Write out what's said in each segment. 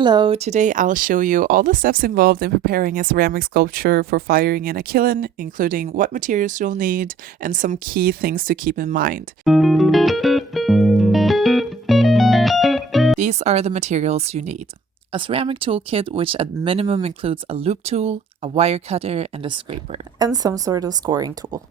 Hello, today I'll show you all the steps involved in preparing a ceramic sculpture for firing in a kiln, including what materials you'll need and some key things to keep in mind. These are the materials you need. A ceramic toolkit, which at minimum includes a loop tool, a wire cutter, and a scraper, and some sort of scoring tool.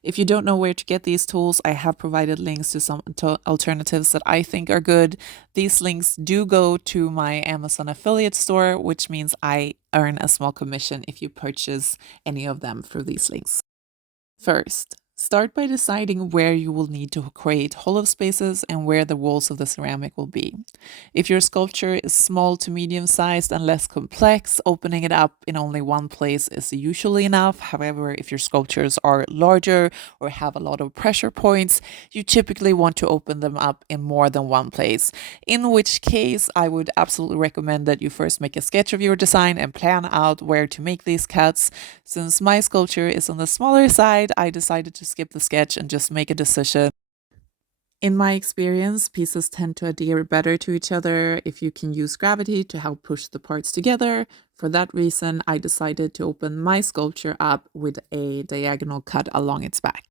If you don't know where to get these tools, I have provided links to some alternatives that I think are good. These links do go to my Amazon affiliate store, which means I earn a small commission if you purchase any of them through these links. First, start by deciding where you will need to create hollow spaces and where the walls of the ceramic will be. If your sculpture is small to medium sized and less complex, opening it up in only one place is usually enough. However, if your sculptures are larger or have a lot of pressure points, you typically want to open them up in more than one place. In which case, I would absolutely recommend that you first make a sketch of your design and plan out where to make these cuts. Since my sculpture is on the smaller side, I decided to skip the sketch and just make a decision. In my experience, pieces tend to adhere better to each other if you can use gravity to help push the parts together. For that reason, I decided to open my sculpture up with a diagonal cut along its back.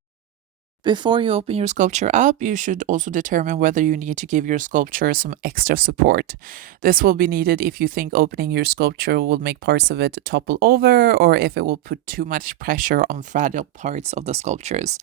Before you open your sculpture up, you should also determine whether you need to give your sculpture some extra support. This will be needed if you think opening your sculpture will make parts of it topple over or if it will put too much pressure on fragile parts of the sculptures.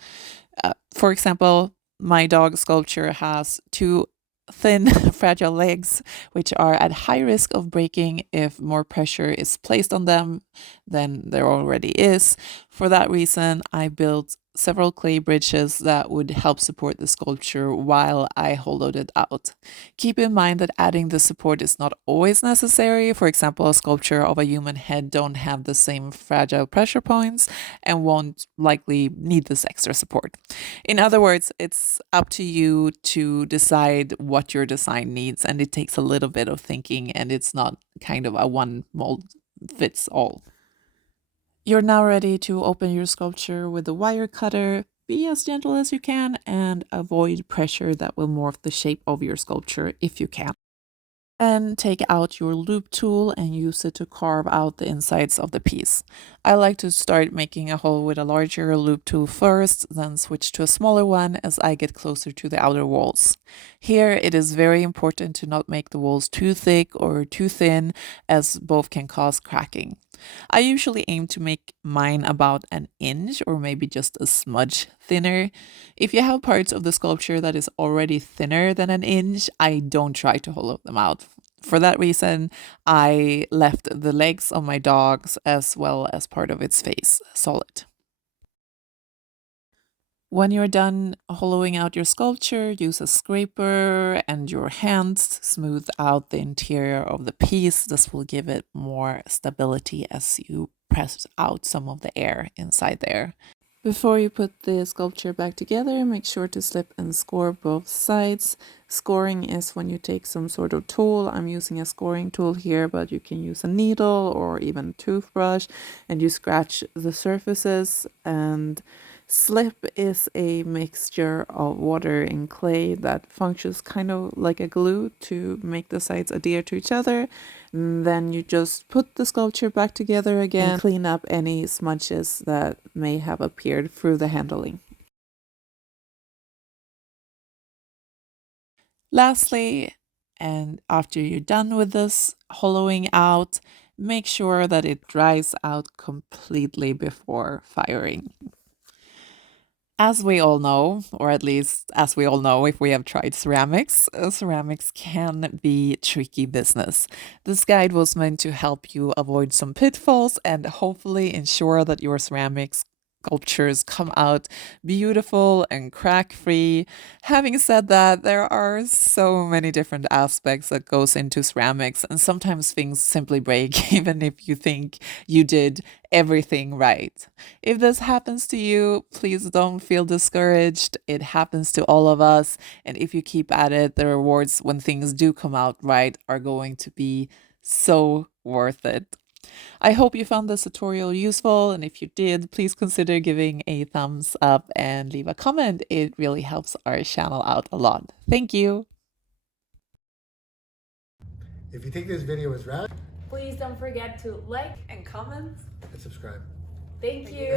For example, my dog sculpture has two thin, fragile legs, which are at high risk of breaking if more pressure is placed on them than there already is. For that reason, I built several clay bridges that would help support the sculpture while I hollowed it out. Keep in mind that adding the support is not always necessary. For example, a sculpture of a human head don't have the same fragile pressure points and won't likely need this extra support. In other words, it's up to you to decide what your design needs, and it takes a little bit of thinking, and it's not kind of a one mold fits all. You're now ready to open your sculpture with a wire cutter. Be as gentle as you can and avoid pressure that will morph the shape of your sculpture if you can. And take out your loop tool and use it to carve out the insides of the piece. I like to start making a hole with a larger loop tool first, then switch to a smaller one as I get closer to the outer walls. Here, it is very important to not make the walls too thick or too thin, as both can cause cracking. I usually aim to make mine about an inch or maybe just a smudge thinner. If you have parts of the sculpture that is already thinner than an inch, I don't try to hollow them out. For that reason, I left the legs of my dogs as well as part of its face solid. When you're done hollowing out your sculpture, use a scraper and your hands smooth out the interior of the piece. This will give it more stability as you press out some of the air inside there. Before you put the sculpture back together, make sure to slip and score both sides. Scoring is when you take some sort of tool. I'm using a scoring tool here, but you can use a needle or even a toothbrush, and you scratch the surfaces. And slip is a mixture of water and clay that functions kind of like a glue to make the sides adhere to each other. And then you just put the sculpture back together again and clean up any smudges that may have appeared through the handling. Lastly, and after you're done with this hollowing out, make sure that it dries out completely before firing. As we all know, or at least as we all know if we have tried ceramics, ceramics can be tricky business. This guide was meant to help you avoid some pitfalls and hopefully ensure that your ceramics sculptures come out beautiful and crack free. Having said that, there are so many different aspects that goes into ceramics, and sometimes things simply break even if you think you did everything right. If this happens to you, please don't feel discouraged. It happens to all of us. And if you keep at it, the rewards when things do come out right are going to be so worth it. I hope you found this tutorial useful. And if you did, please consider giving a thumbs up and leave a comment. It really helps our channel out a lot. Thank you. If you think this video was rad, please don't forget to like and comment and subscribe. Thank you.